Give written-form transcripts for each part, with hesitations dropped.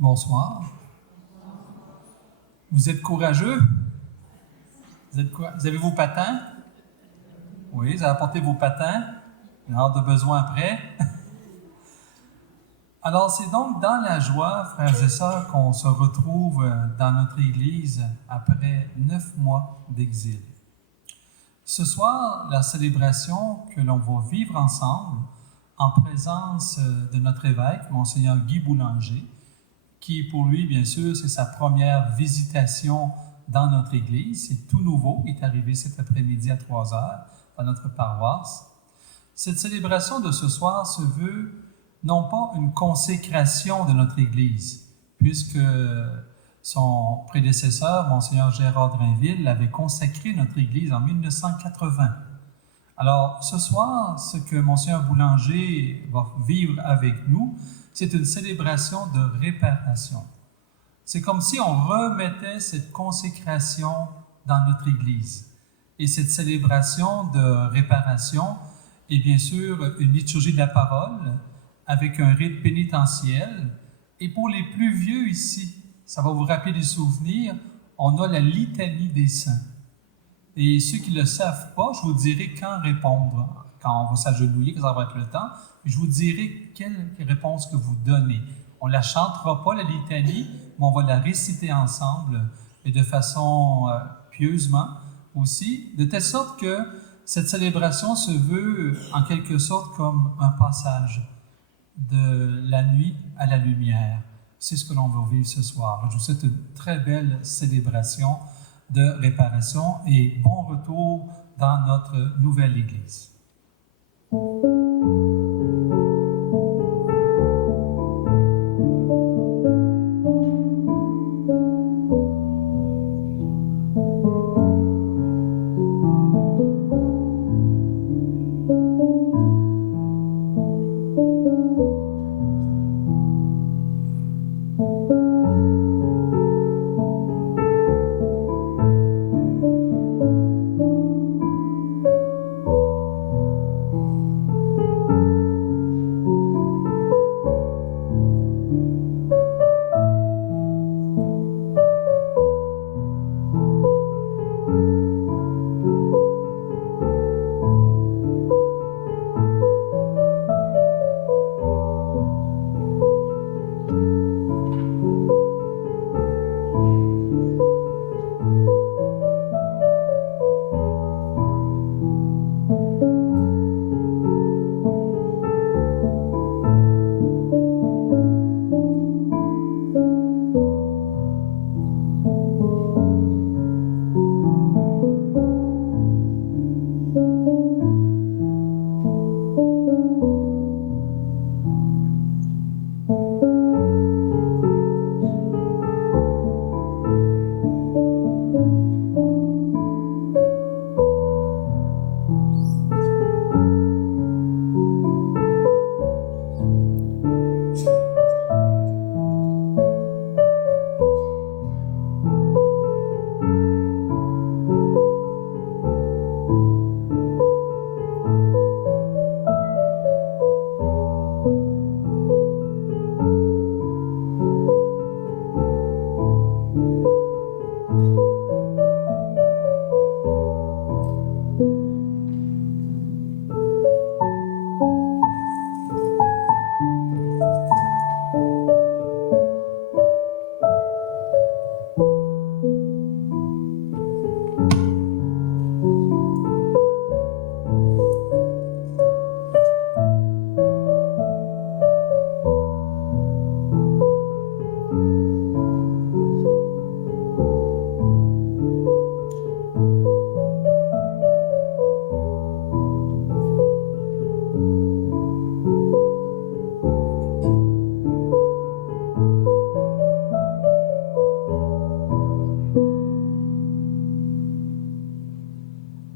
Bonsoir. Vous êtes courageux? Vous avez vos patins? Oui, vous avez apporté vos patins. Une heure de besoin après. Alors, c'est donc dans la joie, frères et sœurs, qu'on se retrouve dans notre Église après 9 mois d'exil. Ce soir, la célébration que l'on va vivre ensemble, en présence de notre évêque, Monseigneur Guy Boulanger, qui pour lui, bien sûr, c'est sa première visitation dans notre Église. C'est tout nouveau, il est arrivé cet après-midi à 3 heures dans notre paroisse. Cette célébration de ce soir se veut non pas une consécration de notre Église, puisque son prédécesseur, Monseigneur Gérard Drainville, avait consacré notre Église en 1980. Alors, ce soir, ce que Monseigneur Boulanger va vivre avec nous, c'est une célébration de réparation. C'est comme si on remettait cette consécration dans notre Église. Et cette célébration de réparation est bien sûr une liturgie de la parole avec un rite pénitentiel. Et pour les plus vieux ici, ça va vous rappeler des souvenirs, on a la litanie des saints. Et ceux qui ne le savent pas, je vous dirai quand répondre, quand on va s'agenouiller, que ça va être le temps, je vous dirai quelle réponse que vous donnez. On ne la chantera pas, la litanie, mais on va la réciter ensemble et de façon pieusement aussi, de telle sorte que cette célébration se veut en quelque sorte comme un passage de la nuit à la lumière. C'est ce que l'on va vivre ce soir. Je vous souhaite une très belle célébration de réparation et bon retour dans notre nouvelle Église.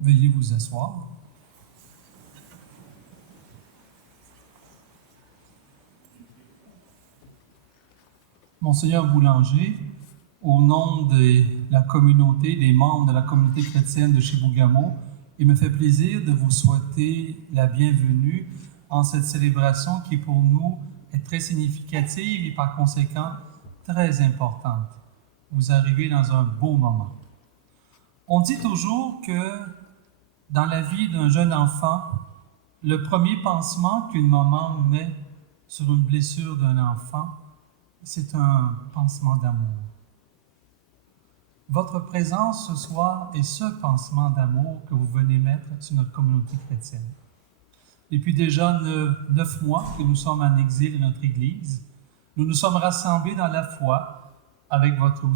Veuillez vous asseoir. Monseigneur Boulanger, au nom de la communauté, des membres de la communauté chrétienne de Chibougamau, il me fait plaisir de vous souhaiter la bienvenue en cette célébration qui pour nous est très significative et par conséquent très importante. Vous arrivez dans un beau moment. On dit toujours que dans la vie d'un jeune enfant, le premier pansement qu'une maman met sur une blessure d'un enfant, c'est un pansement d'amour. Votre présence ce soir est ce pansement d'amour que vous venez mettre sur notre communauté chrétienne. Depuis déjà 9 mois que nous sommes en exil dans notre Église, nous nous sommes rassemblés dans la foi avec votre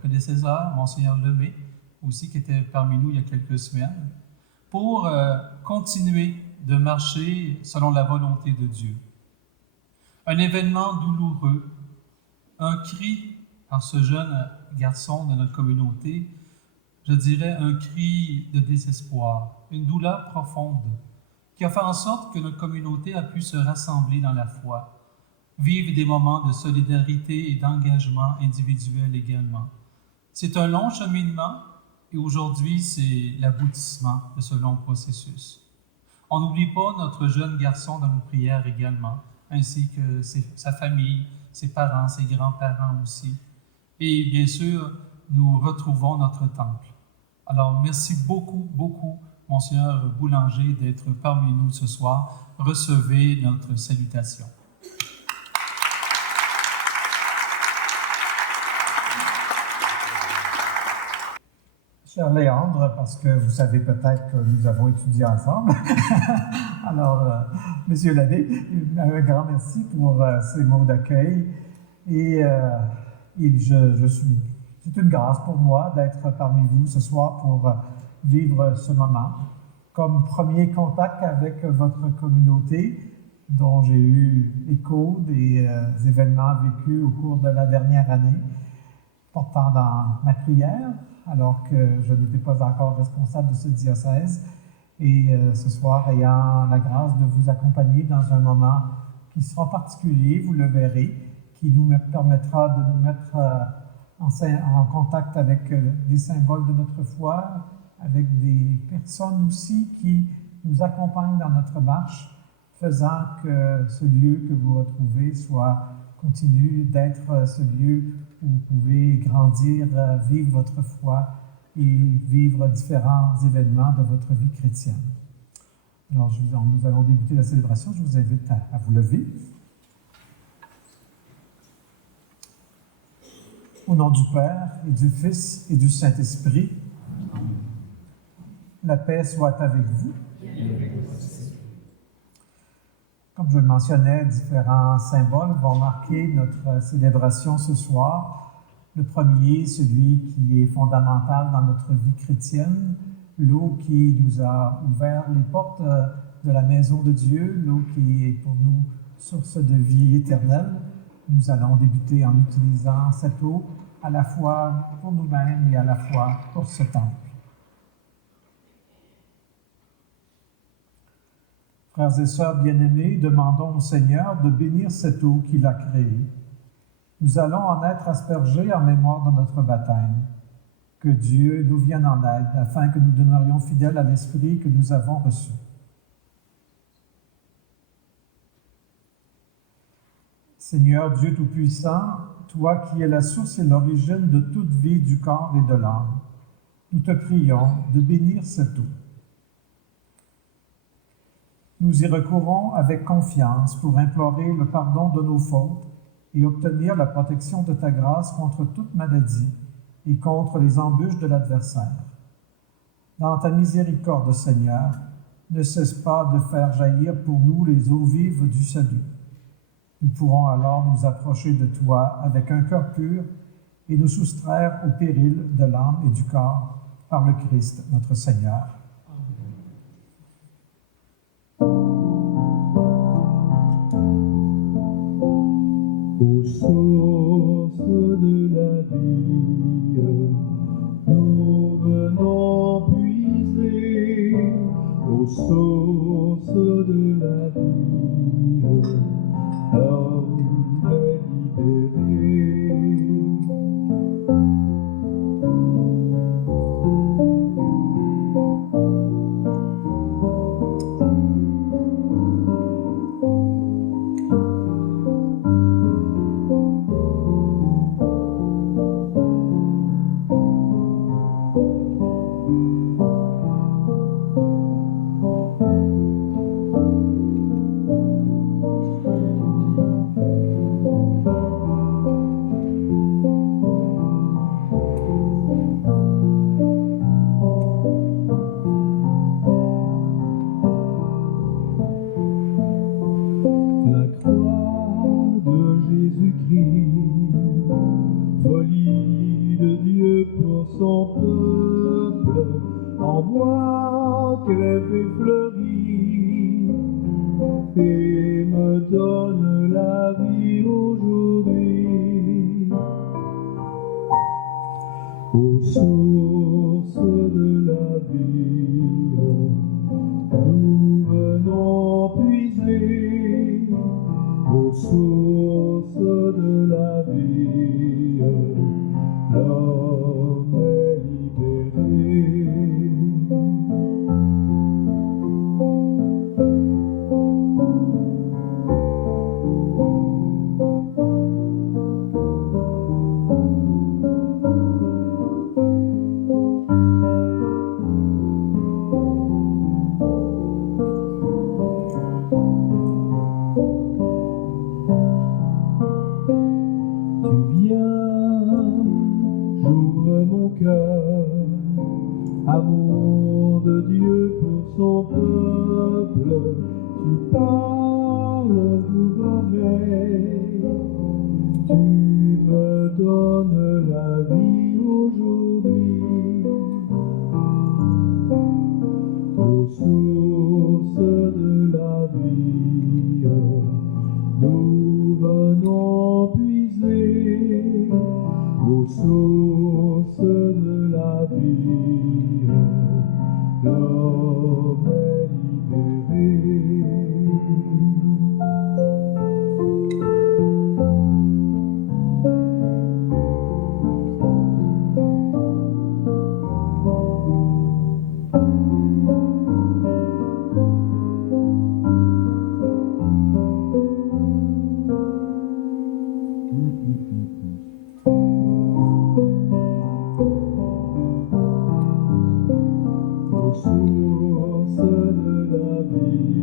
prédécesseur, Monseigneur Lemay, aussi qui était parmi nous il y a quelques semaines, pour continuer de marcher selon la volonté de Dieu. Un événement douloureux, un cri par ce jeune garçon de notre communauté, je dirais un cri de désespoir, une douleur profonde, qui a fait en sorte que notre communauté a pu se rassembler dans la foi, vivre des moments de solidarité et d'engagement individuel également. C'est un long cheminement et aujourd'hui, c'est l'aboutissement de ce long processus. On n'oublie pas notre jeune garçon dans nos prières également, ainsi que sa famille, ses parents, ses grands-parents aussi. Et bien sûr, nous retrouvons notre temple. Alors, merci beaucoup, beaucoup, Monseigneur Boulanger, d'être parmi nous ce soir. Recevez notre salutation. Cher Léandre, parce que vous savez peut-être que nous avons étudié ensemble. Alors, Monsieur l'abbé, un grand merci pour ces mots d'accueil. Et c'est une grâce pour moi d'être parmi vous ce soir pour vivre ce moment. Comme premier contact avec votre communauté, dont j'ai eu écho des événements vécus au cours de la dernière année, portant dans ma prière, alors que je n'étais pas encore responsable de ce diocèse. Et ce soir, ayant la grâce de vous accompagner dans un moment qui sera particulier, vous le verrez, qui nous permettra de nous mettre en contact avec des symboles de notre foi, avec des personnes aussi qui nous accompagnent dans notre marche, faisant que ce lieu que vous retrouvez continue d'être ce lieu où vous pouvez grandir, vivre votre foi et vivre différents événements de votre vie chrétienne. Alors, nous allons débuter la célébration. Je vous invite à vous lever. Au nom du Père, et du Fils, et du Saint-Esprit, la paix soit avec vous. Comme je le mentionnais, différents symboles vont marquer notre célébration ce soir. Le premier, celui qui est fondamental dans notre vie chrétienne, l'eau qui nous a ouvert les portes de la maison de Dieu, l'eau qui est pour nous source de vie éternelle. Nous allons débuter en utilisant cette eau à la fois pour nous-mêmes et à la fois pour ce temple. Frères et sœurs bien-aimés, demandons au Seigneur de bénir cette eau qu'il a créée. Nous allons en être aspergés en mémoire de notre baptême. Que Dieu nous vienne en aide, afin que nous demeurions fidèles à l'Esprit que nous avons reçu. Seigneur Dieu Tout-Puissant, toi qui es la source et l'origine de toute vie du corps et de l'âme, nous te prions de bénir cette eau. Nous y recourons avec confiance pour implorer le pardon de nos fautes et obtenir la protection de ta grâce contre toute maladie et contre les embûches de l'adversaire. Dans ta miséricorde, Seigneur, ne cesse pas de faire jaillir pour nous les eaux vives du salut. Nous pourrons alors nous approcher de toi avec un cœur pur et nous soustraire au péril de l'âme et du corps par le Christ notre Seigneur. Aux sources de la vie, nous venons puiser. Aux sources de la vie, l'homme est libéré. aux sources de la vie, nous venons puiser, aux sources de la vie, l'homme est libéré. Amour de Dieu pour son peuple, tu parles d'ouvrir, tu me donnes la vie aujourd'hui. Aux sources de la vie, nous venons puiser, aux sources de la vie, l'homme est libéré. Aux sources de la vie,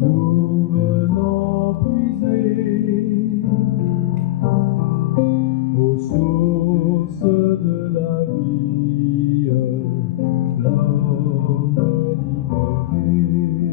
nous venons puiser, aux sources de la vie, l'homme est libéré.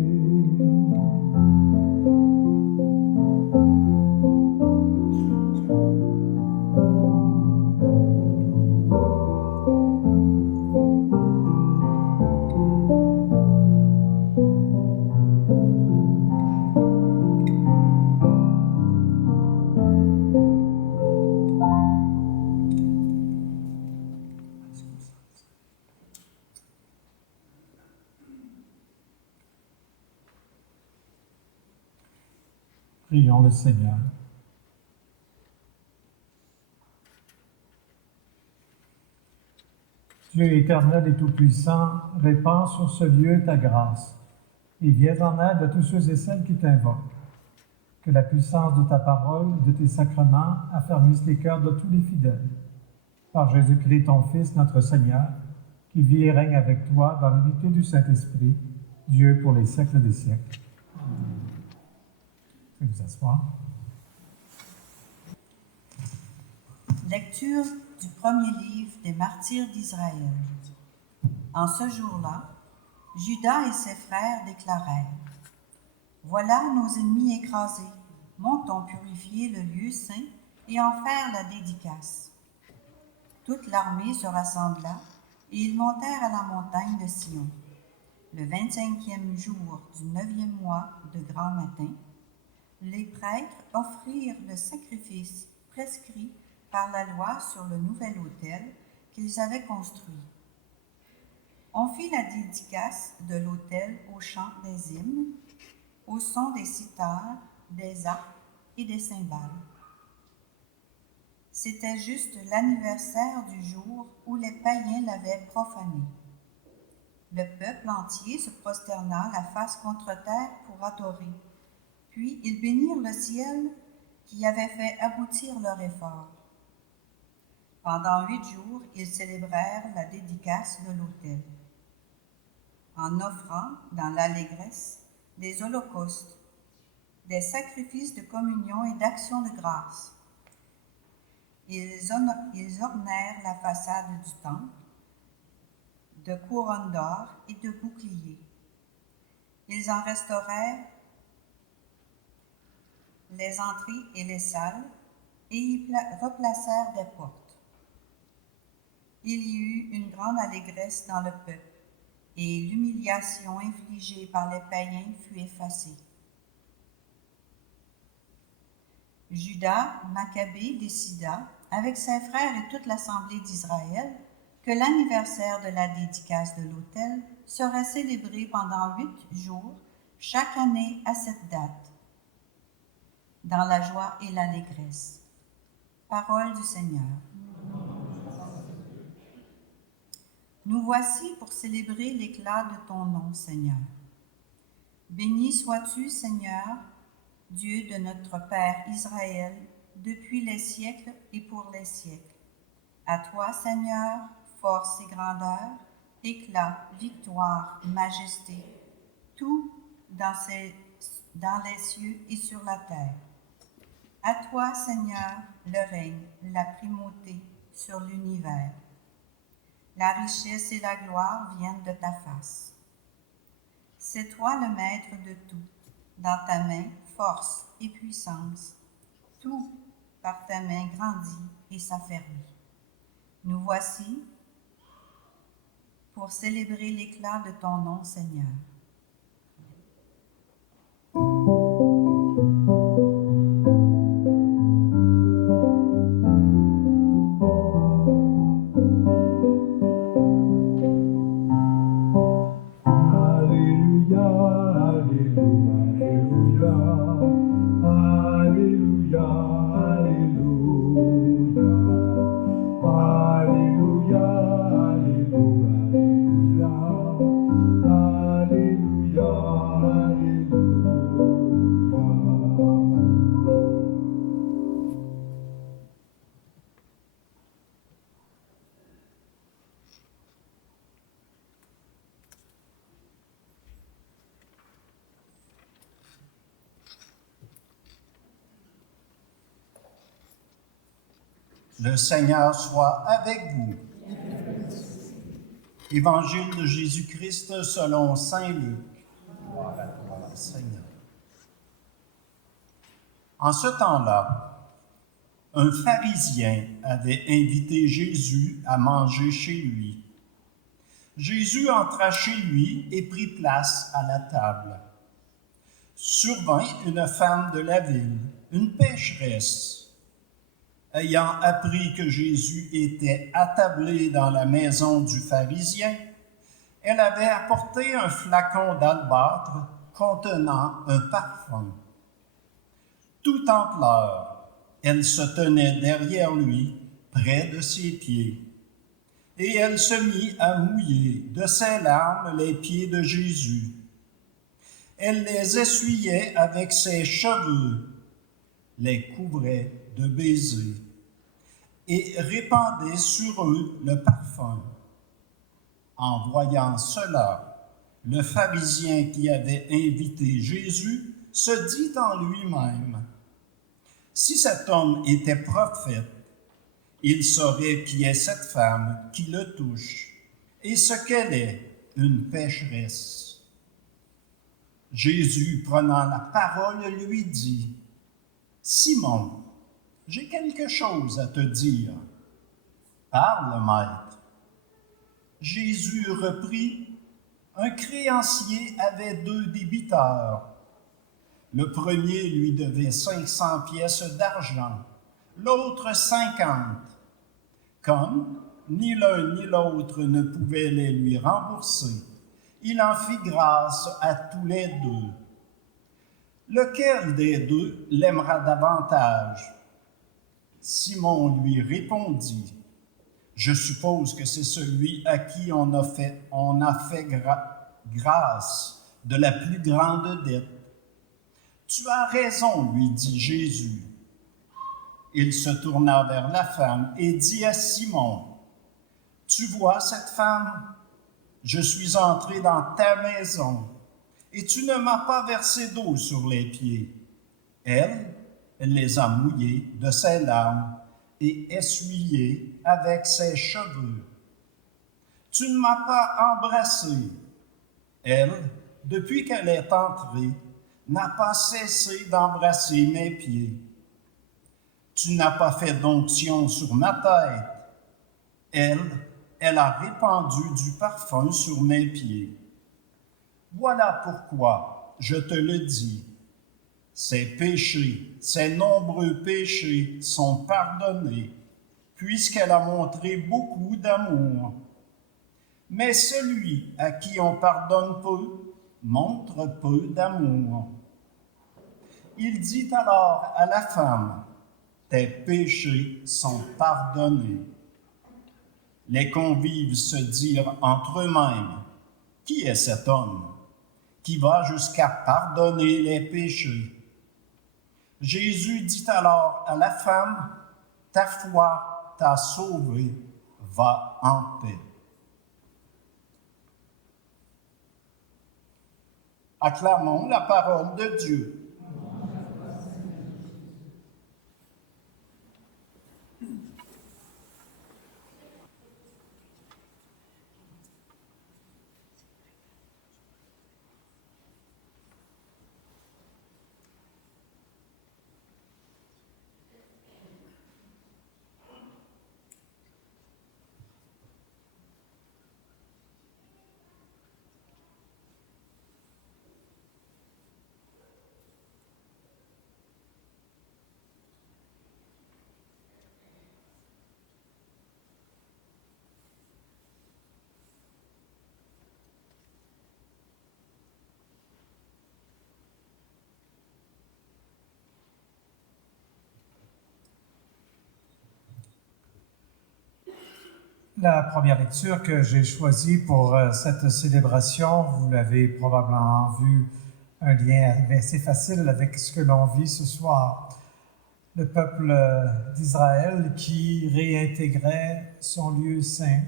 Prions le Seigneur. Dieu éternel et tout-puissant, répands sur ce lieu ta grâce et viens en aide à tous ceux et celles qui t'invoquent. Que la puissance de ta parole et de tes sacrements affermisse les cœurs de tous les fidèles. Par Jésus-Christ, ton Fils, notre Seigneur, qui vit et règne avec toi dans l'unité du Saint-Esprit, Dieu pour les siècles des siècles. Je vais vous asseoir. Lecture du premier livre des martyrs d'Israël. En ce jour-là, Judas et ses frères déclarèrent : Voilà nos ennemis écrasés, montons purifier le lieu saint et en faire la dédicace. Toute l'armée se rassembla et ils montèrent à la montagne de Sion. Le 25e jour du 9e mois de grand matin, les prêtres offrirent le sacrifice prescrit par la loi sur le nouvel autel qu'ils avaient construit. On fit la dédicace de l'autel au chant des hymnes, au son des cithars, des harpes et des cymbales. C'était juste l'anniversaire du jour où les païens l'avaient profané. Le peuple entier se prosterna la face contre terre pour adorer. Puis ils bénirent le ciel qui avait fait aboutir leur effort. Pendant 8 jours, ils célébrèrent la dédicace de l'autel, en offrant dans l'allégresse des holocaustes, des sacrifices de communion et d'action de grâce. Ils ornèrent la façade du temple de couronnes d'or et de boucliers. Ils en restaurèrent les entrées et les salles et y replacèrent des portes. Il y eut une grande allégresse dans le peuple, et l'humiliation infligée par les païens fut effacée. Judas Maccabée décida, avec ses frères et toute l'assemblée d'Israël, que l'anniversaire de la dédicace de l'autel serait célébré pendant 8 jours, chaque année à cette date, dans la joie et l'allégresse. Parole du Seigneur. Nous voici pour célébrer l'éclat de ton nom, Seigneur. Béni sois-tu, Seigneur, Dieu de notre Père Israël, depuis les siècles et pour les siècles. À toi, Seigneur, force et grandeur, éclat, victoire, majesté, tout dans les cieux et sur la terre. À toi, Seigneur, le règne, la primauté sur l'univers. La richesse et la gloire viennent de ta face. C'est toi le maître de tout. Dans ta main, force et puissance. Tout par ta main grandit et s'affermit. Nous voici pour célébrer l'éclat de ton nom, Seigneur. Le Seigneur soit avec vous. Évangile de Jésus-Christ selon saint Luc. Gloire à toi, Seigneur. En ce temps-là, un pharisien avait invité Jésus à manger chez lui. Jésus entra chez lui et prit place à la table. Survint une femme de la ville, une pécheresse. Ayant appris que Jésus était attablé dans la maison du pharisien, elle avait apporté un flacon d'albâtre contenant un parfum. Tout en pleurs, elle se tenait derrière lui, près de ses pieds, et elle se mit à mouiller de ses larmes les pieds de Jésus. Elle les essuyait avec ses cheveux, les couvrait de baisers et répandait sur eux le parfum. En voyant cela, le pharisien qui avait invité Jésus se dit en lui-même: « Si cet homme était prophète, il saurait qui est cette femme qui le touche et ce qu'elle est, une pécheresse. » Jésus, prenant la parole, lui dit: « Simon, j'ai quelque chose à te dire. » « Parle, maître. » Jésus reprit: « Un créancier avait 2 débiteurs. Le premier lui devait 500 pièces d'argent, l'autre 50. Comme ni l'un ni l'autre ne pouvaient les lui rembourser, il en fit grâce à tous les 2. Lequel des 2 l'aimera davantage? Simon lui répondit: « Je suppose que c'est celui à qui on a fait grâce de la plus grande dette. » « Tu as raison, lui dit Jésus. Il se tourna vers la femme et dit à Simon: « Tu vois cette femme? Je suis entré dans ta maison, et tu ne m'as pas versé d'eau sur les pieds. Elle les a mouillés de ses larmes et essuyés avec ses cheveux. Tu ne m'as pas embrassé. Elle, depuis qu'elle est entrée, n'a pas cessé d'embrasser mes pieds. Tu n'as pas fait d'onction sur ma tête. Elle a répandu du parfum sur mes pieds. Voilà pourquoi je te le dis, ses péchés, ses nombreux péchés sont pardonnés, puisqu'elle a montré beaucoup d'amour. Mais celui à qui on pardonne peu montre peu d'amour. Il dit alors à la femme, « Tes péchés sont pardonnés. » Les convives se dirent entre eux-mêmes, « Qui est cet homme qui va jusqu'à pardonner les péchés? » Jésus dit alors à la femme, « Ta foi t'a sauvée, va en paix. » Acclamons la parole de Dieu. La première lecture que j'ai choisie pour cette célébration, vous l'avez probablement vu, un lien assez facile avec ce que l'on vit ce soir. Le peuple d'Israël qui réintégrait son lieu saint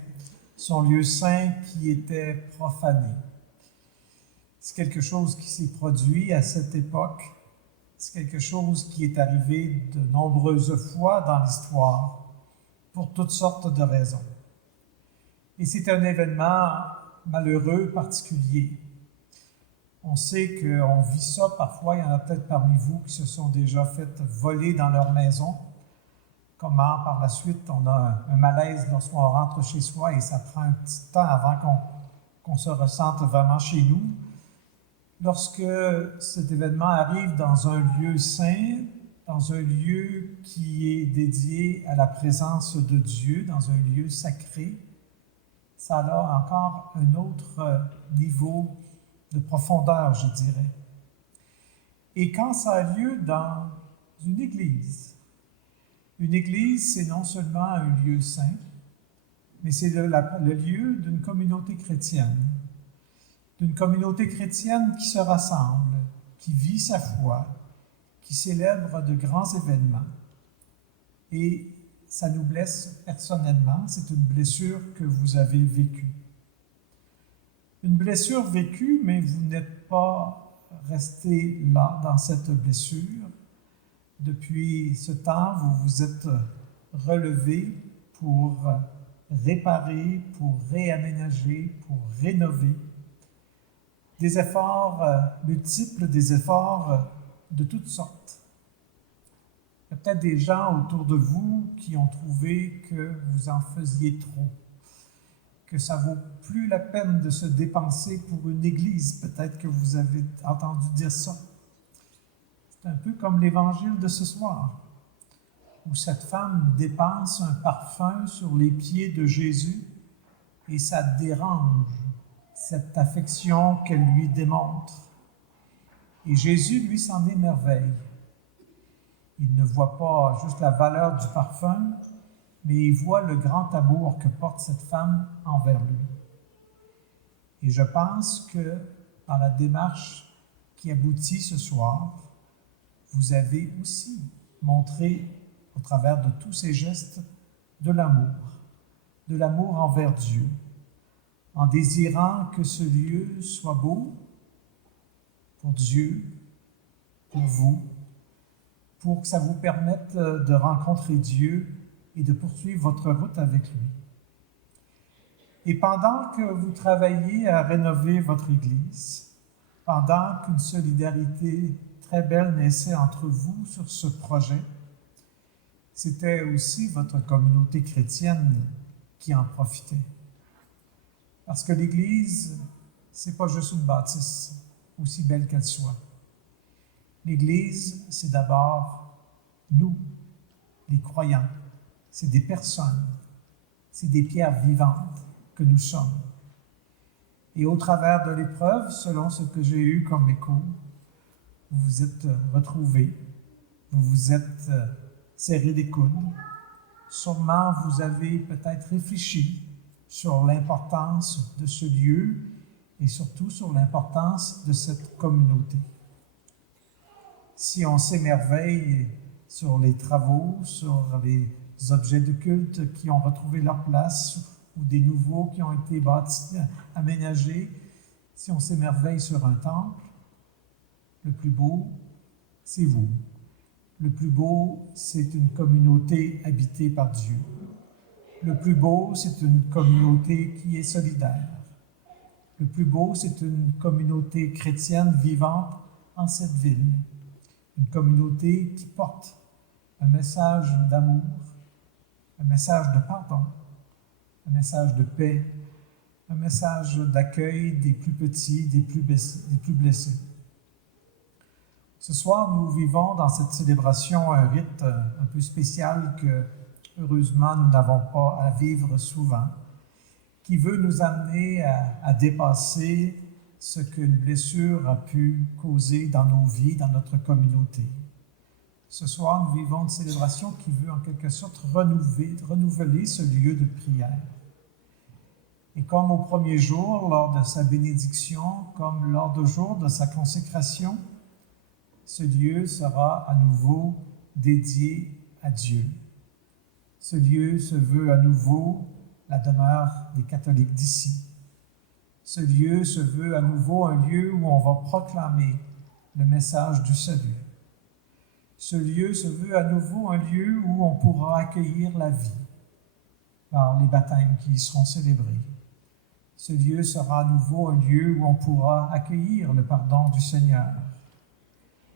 qui était profané. C'est quelque chose qui s'est produit à cette époque, c'est quelque chose qui est arrivé de nombreuses fois dans l'histoire, pour toutes sortes de raisons. Et c'est un événement malheureux, particulier. On sait qu'on vit ça parfois, il y en a peut-être parmi vous qui se sont déjà fait voler dans leur maison. Comment, par la suite, on a un malaise lorsqu'on rentre chez soi et ça prend un petit temps avant qu'on se ressente vraiment chez nous. Lorsque cet événement arrive dans un lieu saint, dans un lieu qui est dédié à la présence de Dieu, dans un lieu sacré, ça a encore un autre niveau de profondeur, je dirais. Et quand ça a lieu dans une église, c'est non seulement un lieu saint, mais c'est le lieu d'une communauté chrétienne qui se rassemble, qui vit sa foi, qui célèbre de grands événements. Et ça nous blesse personnellement, c'est une blessure que vous avez vécue. Une blessure vécue, mais vous n'êtes pas resté là dans cette blessure. Depuis ce temps, vous vous êtes relevé pour réparer, pour réaménager, pour rénover. Des efforts multiples, des efforts de toutes sortes. Il y a peut-être des gens autour de vous qui ont trouvé que vous en faisiez trop, que ça vaut plus la peine de se dépenser pour une église. Peut-être que vous avez entendu dire ça. C'est un peu comme l'évangile de ce soir, où cette femme dépense un parfum sur les pieds de Jésus et ça dérange cette affection qu'elle lui démontre. Et Jésus, lui, s'en émerveille. Il ne voit pas juste la valeur du parfum, mais il voit le grand amour que porte cette femme envers lui. Et je pense que dans la démarche qui aboutit ce soir, vous avez aussi montré, au travers de tous ces gestes, de l'amour envers Dieu, en désirant que ce lieu soit beau pour Dieu, pour vous, pour que ça vous permette de rencontrer Dieu et de poursuivre votre route avec lui. Et pendant que vous travaillez à rénover votre Église, pendant qu'une solidarité très belle naissait entre vous sur ce projet, c'était aussi votre communauté chrétienne qui en profitait. Parce que l'Église, c'est pas juste une bâtisse, aussi belle qu'elle soit. L'Église, c'est d'abord nous, les croyants. c'est des personnes, c'est des pierres vivantes que nous sommes. Et au travers de l'épreuve, selon ce que j'ai eu comme écho, vous vous êtes retrouvés, vous vous êtes serrés les coudes. Sûrement, vous avez peut-être réfléchi sur l'importance de ce lieu et surtout sur l'importance de cette communauté. Si on s'émerveille sur les travaux, sur les objets de culte qui ont retrouvé leur place ou des nouveaux qui ont été bâtis, aménagés, si on s'émerveille sur un temple, le plus beau, c'est vous. Le plus beau, c'est une communauté habitée par Dieu. Le plus beau, c'est une communauté qui est solidaire. Le plus beau, c'est une communauté chrétienne vivante en cette ville. Une communauté qui porte un message d'amour, un message de pardon, un message de paix, un message d'accueil des plus petits, des plus blessés. Ce soir, nous vivons dans cette célébration un rite un peu spécial que, heureusement, nous n'avons pas à vivre souvent, qui veut nous amener à dépasser ce qu'une blessure a pu causer dans nos vies, dans notre communauté. Ce soir, nous vivons une célébration qui veut en quelque sorte renouveler ce lieu de prière. Et comme au premier jour, lors de sa bénédiction, comme lors du jour de sa consécration, ce lieu sera à nouveau dédié à Dieu. Ce lieu se veut à nouveau la demeure des catholiques d'ici. Ce lieu se veut à nouveau un lieu où on va proclamer le message du salut. Ce lieu se veut à nouveau un lieu où on pourra accueillir la vie par les baptêmes qui y seront célébrés. Ce lieu sera à nouveau un lieu où on pourra accueillir le pardon du Seigneur.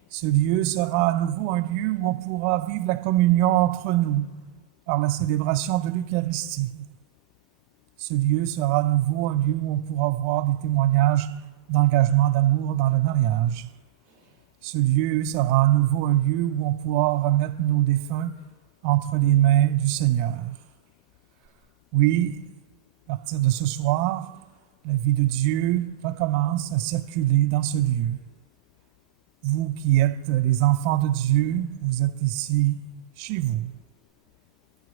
Ce lieu sera à nouveau un lieu où on pourra vivre la communion entre nous par la célébration de l'Eucharistie. Ce lieu sera à nouveau un lieu où on pourra voir des témoignages d'engagement d'amour dans le mariage. Ce lieu sera à nouveau un lieu où on pourra remettre nos défunts entre les mains du Seigneur. Oui, à partir de ce soir, la vie de Dieu recommence à circuler dans ce lieu. Vous qui êtes les enfants de Dieu, vous êtes ici chez vous.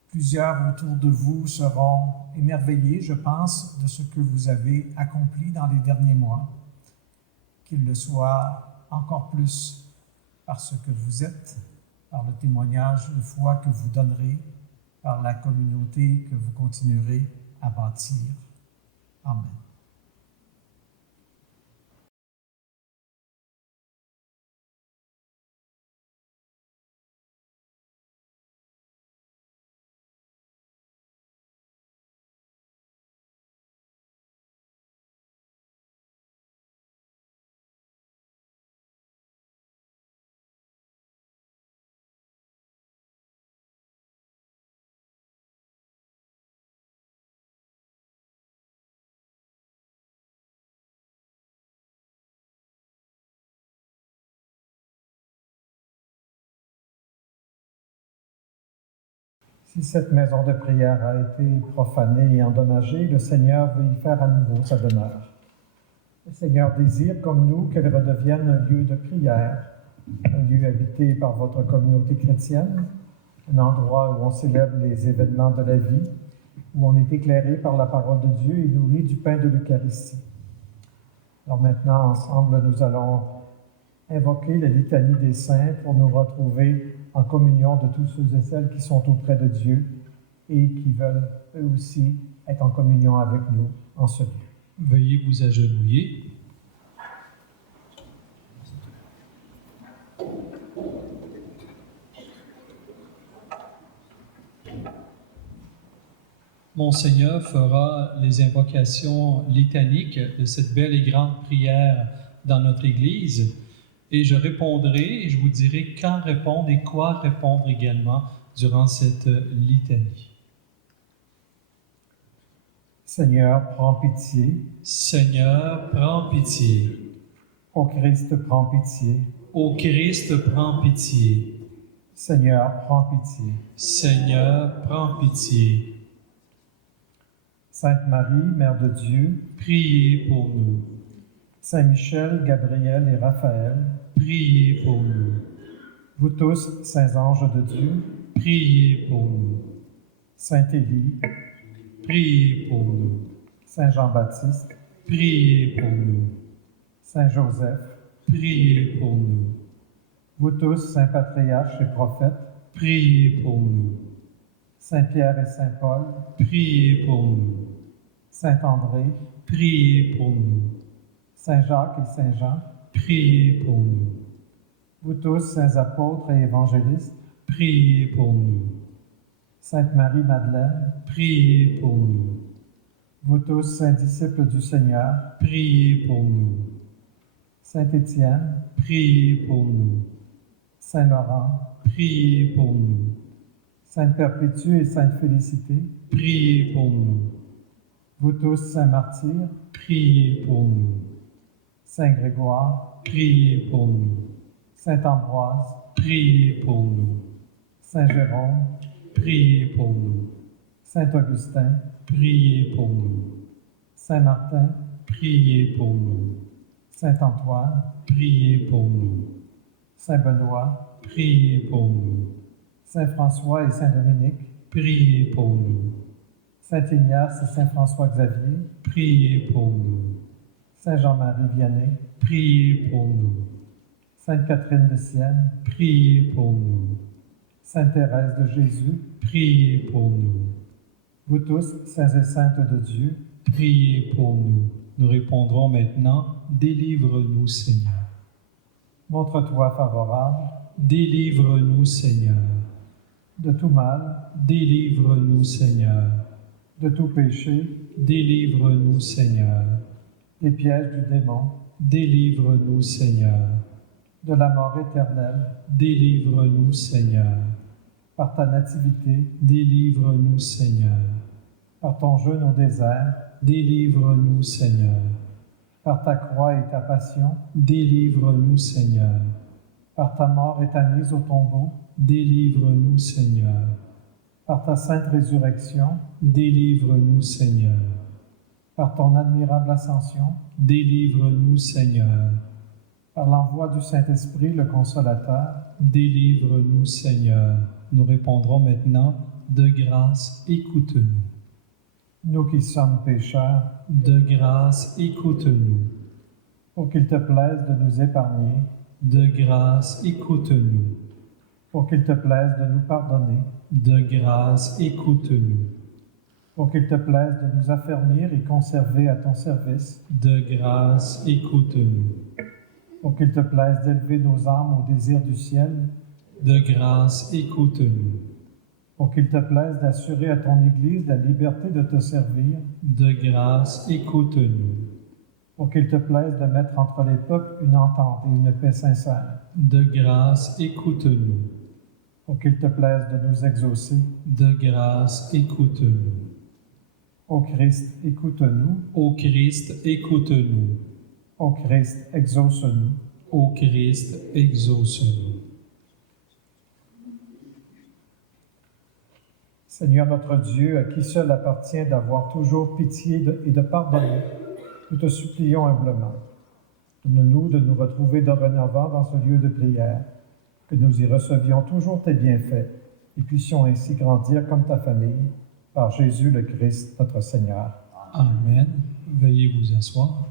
Plusieurs autour de vous seront émerveillés, je pense, de ce que vous avez accompli dans les derniers mois. Qu'il le soit encore plus par ce que vous êtes, par le témoignage de foi que vous donnerez, par la communauté que vous continuerez à bâtir. Amen. Si cette maison de prière a été profanée et endommagée, le Seigneur veut y faire à nouveau sa demeure. Le Seigneur désire, comme nous, qu'elle redevienne un lieu de prière, un lieu habité par votre communauté chrétienne, un endroit où on célèbre les événements de la vie, où on est éclairé par la parole de Dieu et nourri du pain de l'Eucharistie. Alors maintenant, ensemble, nous allons invoquer la litanie des saints pour nous retrouver en communion de tous ceux et celles qui sont auprès de Dieu et qui veulent eux aussi être en communion avec nous en ce lieu. Veuillez vous agenouiller. Monseigneur fera les invocations litaniques de cette belle et grande prière dans notre Église, et je répondrai et je vous dirai quand répondre et quoi répondre également durant cette litanie. Seigneur, prends pitié. Seigneur, prends pitié. Ô Christ, prends pitié. Ô Christ, prends pitié. Seigneur, prends pitié. Seigneur, prends pitié. Sainte Marie, Mère de Dieu, Priez pour nous. Saint Michel, Gabriel et Raphaël, Priez pour nous. vous tous, saints anges de Dieu, Priez pour nous. Saint Élie, Priez pour nous. Saint Jean-Baptiste, Priez pour nous. Saint Joseph, Priez pour nous. vous tous, saints patriarches et prophètes, Priez pour nous. Saint Pierre et Saint Paul, Priez pour nous. Saint André, Priez pour nous. Saint Jacques et Saint Jean, Priez pour nous. vous tous, saints apôtres et évangélistes, Priez pour nous. Sainte Marie-Madeleine, Priez pour nous. vous tous, saints disciples du Seigneur, Priez pour nous. Saint Étienne, Priez pour nous. Saint Laurent, Priez pour nous. Sainte Perpétue et Sainte Félicité, Priez pour nous. vous tous, saints martyrs, Priez pour nous. Saint Grégoire, Priez pour nous. Saint Ambroise, Priez pour nous. Saint Jérôme, Priez pour nous. Saint Augustin, Priez pour nous. Saint Martin, Priez pour nous. Saint Antoine, Priez pour nous. Saint Benoît, Priez pour nous. Saint François et Saint Dominique, Priez pour nous. Saint Ignace et Saint François Xavier, Priez pour nous. Saint Jean-Marie Vianney, Priez pour nous. Sainte Catherine de Sienne, Priez pour nous. Sainte Thérèse de Jésus, Priez pour nous. vous tous, saints et saintes de Dieu, Priez pour nous. Nous répondrons maintenant, délivre-nous Seigneur. montre-toi favorable, Délivre-nous Seigneur. de tout mal, Délivre-nous Seigneur. de tout péché, Délivre-nous Seigneur. des pièges du démon, Délivre-nous Seigneur. de la mort éternelle, Délivre-nous Seigneur. par ta nativité, Délivre-nous Seigneur. par ton jeûne au désert, Délivre-nous Seigneur. par ta croix et ta passion, Délivre-nous Seigneur. par ta mort et ta mise au tombeau, Délivre-nous Seigneur. par ta sainte résurrection, Délivre-nous Seigneur. par ton admirable ascension, Délivre-nous Seigneur. par l'envoi du Saint-Esprit, le Consolateur, Délivre-nous Seigneur. Nous répondrons maintenant, de grâce, écoute-nous. nous qui sommes pécheurs, De grâce, écoute-nous. pour qu'il te plaise de nous épargner, De grâce, écoute-nous. pour qu'il te plaise de nous pardonner, De grâce, écoute-nous. pour qu'il te plaise de nous affermir et conserver à ton service, De grâce, écoute-nous. pour qu'il te plaise d'élever nos âmes au désir du ciel, De grâce, écoute-nous. pour qu'il te plaise d'assurer à ton Église la liberté de te servir, De grâce, écoute-nous. pour qu'il te plaise de mettre entre les peuples une entente et une paix sincère, De grâce, écoute-nous. pour qu'il te plaise de nous exaucer. De grâce, écoute-nous. Ô Christ, écoute-nous. Ô Christ, écoute-nous. Ô Christ, exauce-nous. Ô Christ, exauce-nous. Seigneur notre Dieu, à qui seul appartient d'avoir toujours pitié et de pardonner, nous te supplions humblement. Donne-nous de nous retrouver dorénavant dans ce lieu de prière, que nous y recevions toujours tes bienfaits et puissions ainsi grandir comme ta famille, par Jésus le Christ, notre Seigneur. Amen. Veuillez vous asseoir.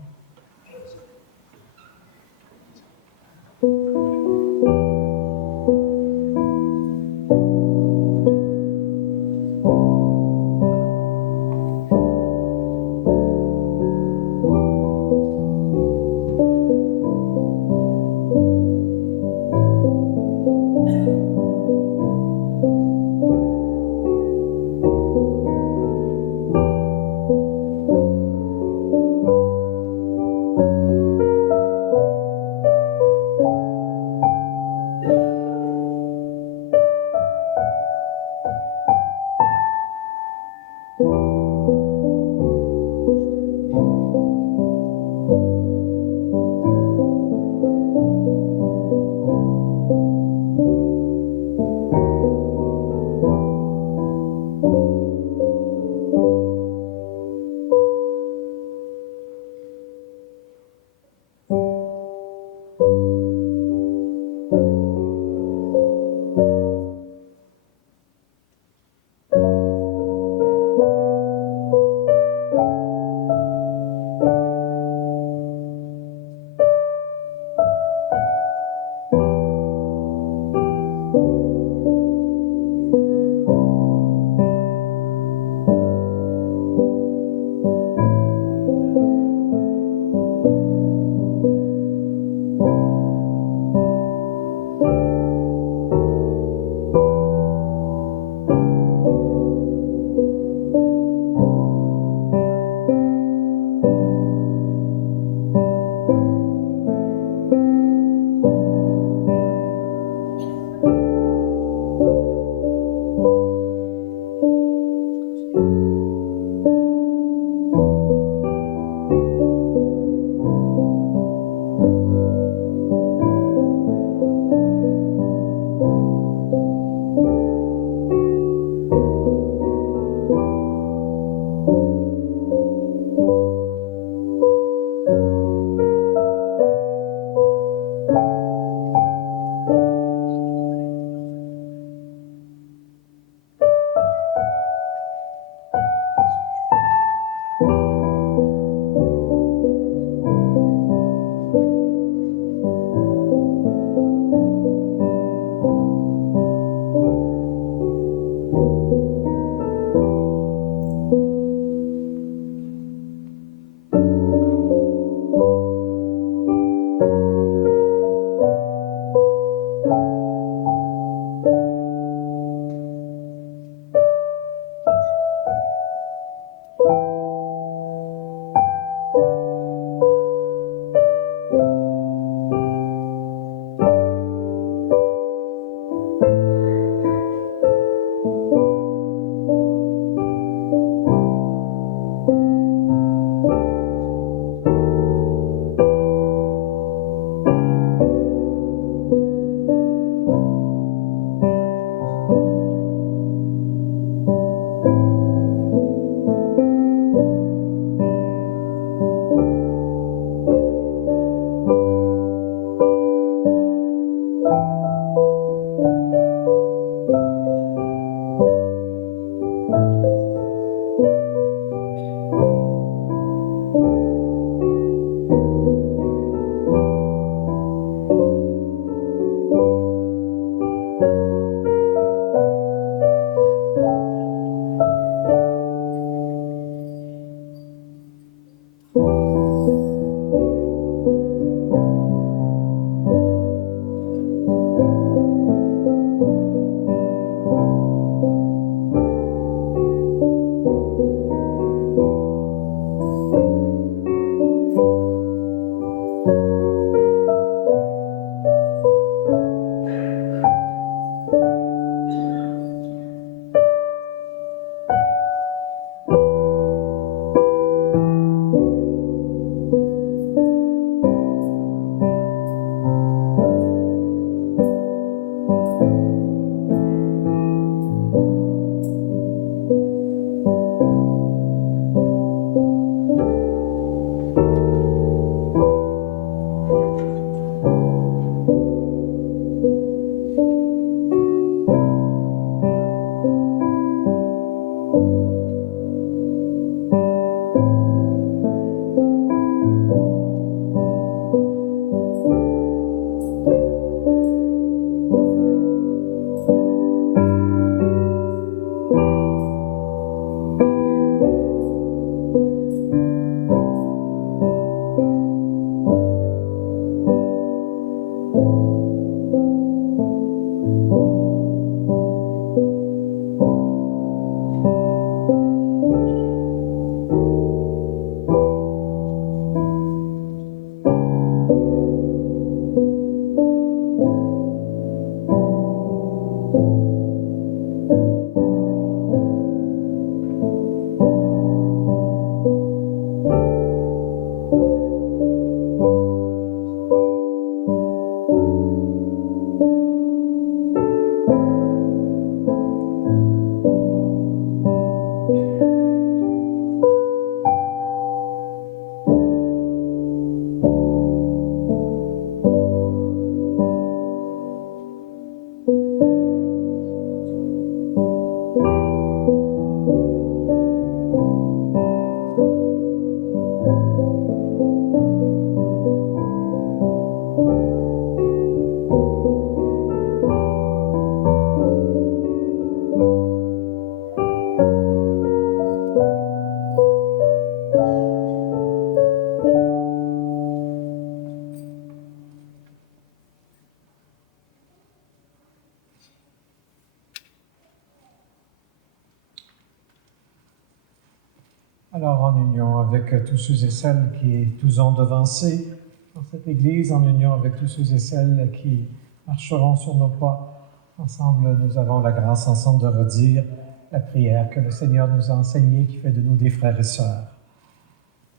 Alors, en union avec tous ceux et celles qui nous ont devancés dans cette Église, en union avec tous ceux et celles qui marcheront sur nos pas, ensemble, nous avons la grâce ensemble de redire la prière que le Seigneur nous a enseignée, qui fait de nous des frères et sœurs.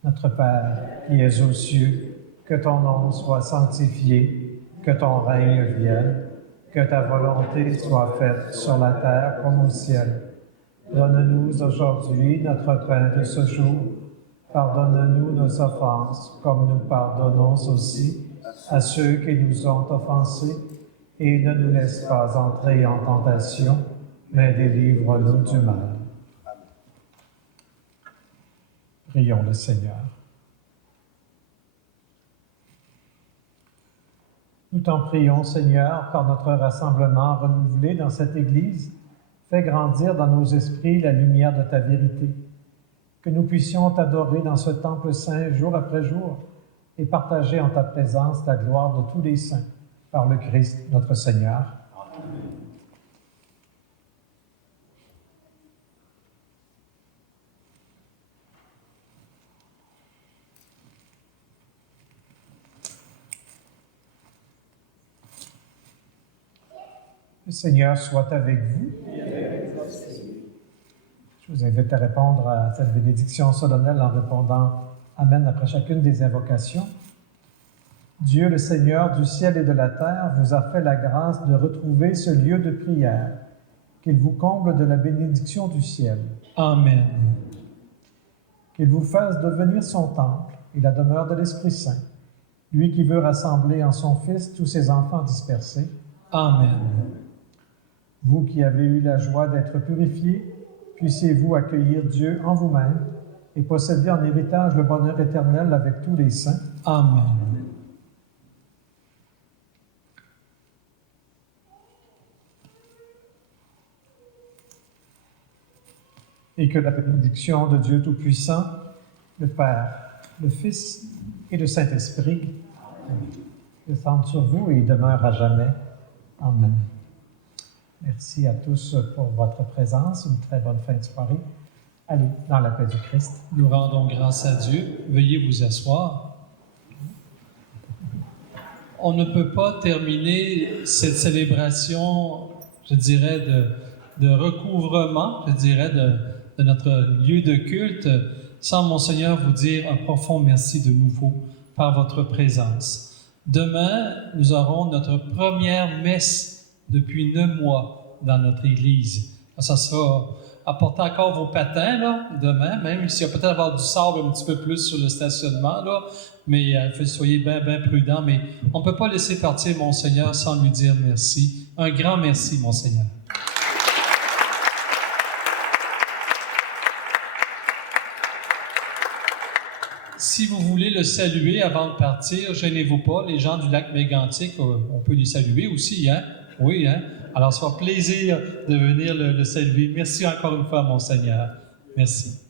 Notre Père, qui es aux cieux, que ton nom soit sanctifié, que ton règne vienne, que ta volonté soit faite sur la terre comme au ciel. Donne-nous aujourd'hui notre pain de ce jour. Pardonne-nous nos offenses, comme nous pardonnons aussi à ceux qui nous ont offensés, et ne nous laisse pas entrer en tentation, mais délivre-nous du mal. Prions le Seigneur. Nous t'en prions, Seigneur, par notre rassemblement renouvelé dans cette Église, fais grandir dans nos esprits la lumière de ta vérité, que nous puissions t'adorer dans ce temple saint jour après jour et partager en ta présence la gloire de tous les saints, par le Christ notre Seigneur. Amen. Le Seigneur soit avec vous. Je vous invite à répondre à cette bénédiction solennelle en répondant « Amen » après chacune des invocations. Dieu, le Seigneur du ciel et de la terre, vous a fait la grâce de retrouver ce lieu de prière. Qu'il vous comble de la bénédiction du ciel. Amen. Qu'il vous fasse devenir son temple et la demeure de l'Esprit Saint, lui qui veut rassembler en son Fils tous ses enfants dispersés. Amen. Vous qui avez eu la joie d'être purifiés, puissiez-vous accueillir Dieu en vous-même et posséder en héritage le bonheur éternel avec tous les saints. Amen. Et que la bénédiction de Dieu Tout-Puissant, le Père, le Fils et le Saint-Esprit descendent sur vous et demeurent à jamais. Amen. Merci à tous pour votre présence. Une très bonne fin de soirée. Allez, dans la paix du Christ. Nous rendons grâce à Dieu. Veuillez vous asseoir. On ne peut pas terminer cette célébration, je dirais, de recouvrement, je dirais, de notre lieu de culte, sans, mon Seigneur, vous dire un profond merci de nouveau par votre présence. Demain, nous aurons notre première messe depuis 9 mois dans notre Église. Ça sera apporter encore vos patins, là, demain, même s'il y a peut-être avoir du sable un petit peu plus sur le stationnement, là, mais soyez bien prudents. Mais on ne peut pas laisser partir mon Seigneur sans lui dire merci. Un grand merci, mon Seigneur. Si vous voulez le saluer avant de partir, gênez-vous pas. Les gens du lac Mégantic, on peut les saluer aussi, hein? Oui, hein? Alors, ça fera plaisir de venir le saluer. Merci encore une fois, mon Seigneur. Merci.